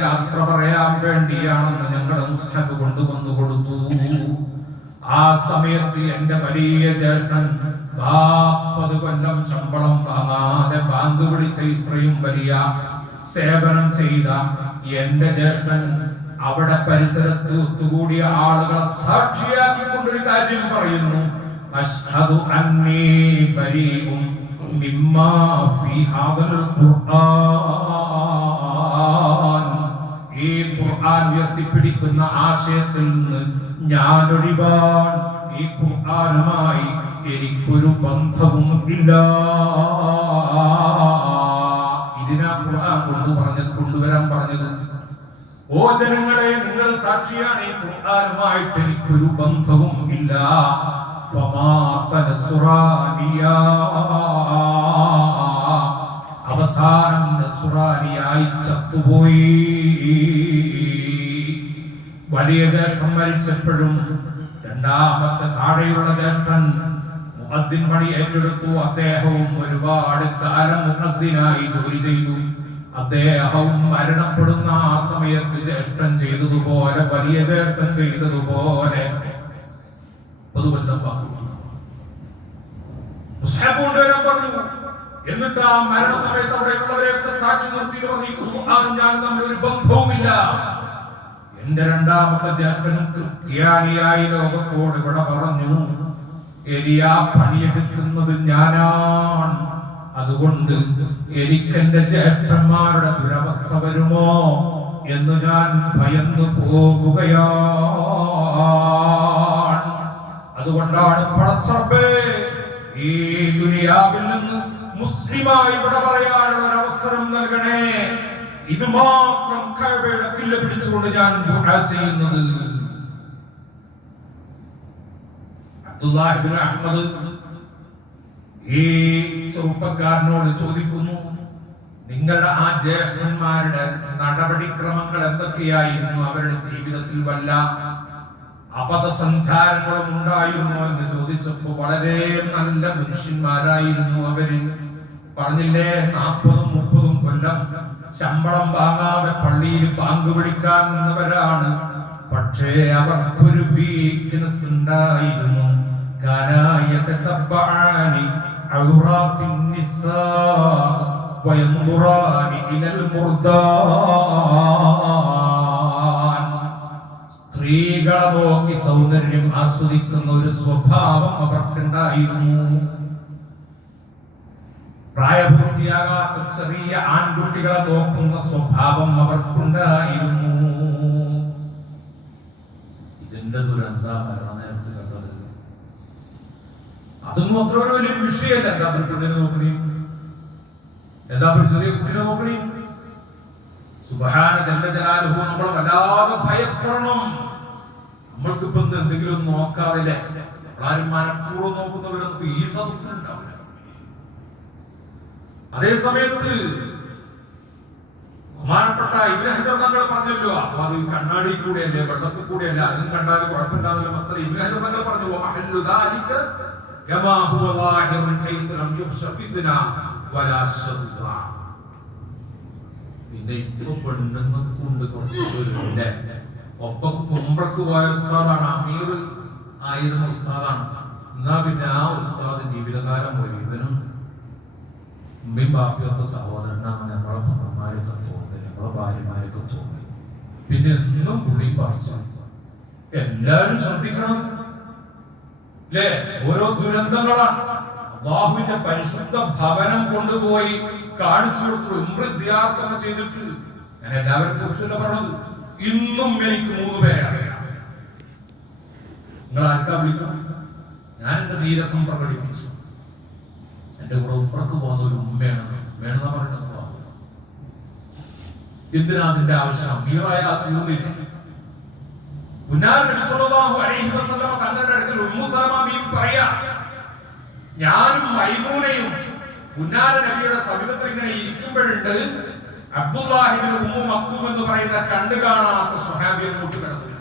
യാത്ര പറയാൻ വേണ്ടിയാണെന്ന് ഞങ്ങൾ മുസ്ഹഫ് കൊണ്ടുവന്നു കൊടുത്തു. ആ സമയത്ത് എന്റെ വലിയ ജ്യേഷ്ഠൻ 40 കൊല്ലം ശമ്പളം വാങ്ങാതെ ബാങ്ക് വിളിച്ച ഇത്രയും വലിയ സേവനം ചെയ്ത എന്റെ ജ്യേഷ്ഠൻ അവിടെ പരിസരത്ത് ഒത്തുകൂടിയ ആളുകളെ സാക്ഷിയാക്കിക്കൊണ്ടൊരു കാര്യം പറയുന്നു. അശ്ഹദു അന്നീ ബരീഉം മിമ്മാ ഫീ ഹാദൽ ഖുർആൻ. ഈ ഖുർആൻ ഉയർത്തിപ്പിടിക്കുന്ന ആശയത്തിൽ നിന്ന് ഞാൻ ഒഴിവാൻ ഈ ഖുർആനുമായി എനിക്കൊരു ബന്ധവും ഇല്ല. ഇതിനാ ഖുർആൻ കൊണ്ടുവരാൻ പറഞ്ഞത്. ഓ ജനങ്ങളെ, നിങ്ങൾ സാക്ഷിയാണ്, ഈ ഖുർആനുമായിട്ട് എനിക്കൊരു ബന്ധവും ഇല്ല. അവസാനം നസ്രാനിയായി ചത്തുപോയി. വലിയ ജ്യേഷ്ഠൻ മരിച്ചപ്പോഴും രണ്ടാമത്തെ താഴെയുള്ള ജ്യേഷ്ഠൻ മുഅദ്ദിൻ പണി ഏറ്റെടുത്തു. അദ്ദേഹവും ഒരുപാട് കാലം മുഅദ്ദിനായി ജോലി ചെയ്തു. അദ്ദേഹവും മരണപ്പെടുന്ന ആ സമയത്ത് ജ്യേഷ്ഠൻ ചെയ്തതുപോലെ, വലിയ ജ്യേഷ്ഠൻ ചെയ്തതുപോലെ പൊതുവെല്ലാം പറഞ്ഞു. എന്നിട്ട് ആ മരണസമയത്ത് അവിടെയുള്ളവരെയൊക്കെ സാക്ഷി നിർത്തിയിട്ട് പറഞ്ഞു, ഞാൻ തമ്മിൽ ഒരു ബന്ധവുമില്ല. എന്റെ രണ്ടാമത്തെ ജ്യേഷ്ഠനും ക്രിസ്ത്യാനിയായി ലോകത്തോട് ഇവിടെ പറഞ്ഞു, എലിയാ പണിയെടുക്കുന്നത് ഞാനാണ്, അതുകൊണ്ട് എനിക്കെന്റെ ജ്യേഷ്ഠന്മാരുടെ ദുരവസ്ഥ വരുമോ എന്ന് ഞാൻ ഭയന്നു പോവുകയാണ്. അതുകൊണ്ടാണ് പടച്ചറബ്ബേ ഈ ദുനിയാവിൽ നിന്ന് മുസ്ലിമായി ഇവിടെ പറയാനുള്ള ഒരു അവസരം നൽകണേ. ഇത് മാത്രം കഅബയുടെ കില്ല പിടിച്ചുകൊണ്ട് ഞാൻ ദുആ ചെയ്യുന്നത്. അബ്ദുല്ലാഹ് ഇബ്നു അഹ്മദ് ഈ ചെറുപ്പക്കാരനോട് ചോദിക്കുന്നു, നിങ്ങളുടെ ആ ജ്യേഷ്ഠന്മാരുടെ നടപടിക്രമങ്ങൾ എന്തൊക്കെയായിരുന്നു? അവരുടെ ജീവിതത്തിൽ വല്ല അപഥസഞ്ചാരങ്ങളും ഉണ്ടായിരുന്നോ എന്ന് ചോദിച്ചപ്പോ വളരെ നല്ല മനുഷ്യന്മാരായിരുന്നു അവര്. പറഞ്ഞില്ലേ, 40-30 കൊല്ലം ശമ്പളം വാങ്ങാതെ പള്ളിയിൽ ബാങ്ക് വിളിക്കാൻ നിന്നവരാണ്. പക്ഷേ അവർക്കൊരു വീക്ക്നെസ് ഉണ്ടായിരുന്നു. കാനായതതബ്ബഅനി ഔറാത്തിൻ നിസാ വയൻദുറാനി ഇലൽ മുർദാൻ. സ്ത്രീകളെ നോക്കി സൗന്ദര്യം ആസ്വദിക്കുന്ന ഒരു സ്വഭാവം അവർക്കുണ്ടായിരുന്നു. പ്രായപൂർത്തിയാകാത്ത ചെറിയ ആൺകുട്ടികളെ നോക്കുന്ന സ്വഭാവം അവർക്കുണ്ടായിരുന്നു. ഇതിന്റെ ദുരന്ത മരണനേരത്ത് കണ്ടത്. അതൊന്നും അത്ര ഒരു വലിയൊരു വിഷയമല്ല. എന്താ പെണ്ണിനെ നോക്കണേ, എന്താ ചെറിയ കുട്ടിനെ നോക്കണേ. സുബ്ഹാന ജല്ല ജലാലുഹു നമ്മൾ വല്ലാതെ ഭയപ്പെടണം. നമ്മൾക്കിപ്പോ എന്തെങ്കിലും നോക്കാറില്ലേ? ആരും മനഃപൂർവ്വം നോക്കുന്നവരൊന്നും ഈ സദസ്സിലുണ്ടാവില്ല. അതേ സമയത്ത് ബഹുമാനപ്പെട്ട ഇബ്നു ഹജർ തങ്ങൾ പറഞ്ഞല്ലോ, അപ്പൊ അത് കണ്ണാടി കൂടെയല്ലേ, വെള്ളത്തിൽ കൂടെയല്ല, അതും കണ്ടാൽ കുഴപ്പമില്ലാന്നുള്ള മസല ഇബ്നു ഹജർ തങ്ങൾ പറഞ്ഞു. വമഹല്ലു ദാലിക കമാ ഹുവ ളാഹിറുൻ ഹൈതു ലം യുഖ്ശ ഫിത്ന വലാ ശദ്ദ. പിന്നെ ഇപ്പൊ പെണ്ണുങ്ങൾക്കുണ്ട് കുറച്ച് പേരുണ്ട്. ഒപ്പം ഉംറക്ക് പോയ ഉസ്താദാണ്, അമീർ ആയിരുന്ന ഉസ്താദാണ്. എന്നാ പിന്നെ ആ ഉസ്താദ് ജീവിതകാലം മുഴുവനും ഉമ്മയും ബാപ്പിയൊത്ത സഹോദരനാണ്. നമ്മളെ മകന്മാരൊക്കെ തോന്നി, നമ്മളെ ഭാര്യമാരൊക്കെ തോന്നി. പിന്നെ എന്നും പുള്ളിയും പറിച്ചു. എല്ലാരും ശ്രദ്ധിക്കണം അല്ലേ? ഓരോ ദുരന്തങ്ങളാണ്. അല്ലാഹുവിന്റെ പരിശുദ്ധ ഭവനം കൊണ്ടുപോയി കാണിച്ചു കൊടുത്തു, ഉംറ സിയാറത്തൊക്കെ ചെയ്തിട്ട്. ഞാൻ എല്ലാവരെ കുറിച്ചല്ല പറഞ്ഞത്. ഇന്നും എനിക്ക് 3 പേരെ അറിയാം. നിങ്ങൾ ആർക്കാ വിളിക്കണം? ഞാൻ എന്റെ നീരസം പ്രകടിപ്പിച്ചു. എന്റെ കൂടെ ഉംറക്ക് പോകുന്ന ഒരു ഉമ്മയാണ് പറയുന്നത്. എന്തിനാ അതിന്റെ ആവശ്യം? അമീറായ തീർന്നില്ല. നബി സല്ലല്ലാഹു അലൈഹി വസല്ലം തങ്ങളുടെ അടുക്കൽ ഉമ്മു സലമ ബീവി പറയാ, ഞാനും മൈമൂനയും പുന്നാര നബിയുടെ സവിധത്തിൽ ഇങ്ങനെ ഇരിക്കുമ്പോഴുണ്ട് അബ്ദുല്ലാഹി ഇബ്നു ഉമ്മു മക്തൂം എന്ന് പറയുന്ന കണ്ടു കാണാത്ത സ്വഹാബിയെ കൂട്ടി കിടന്നു.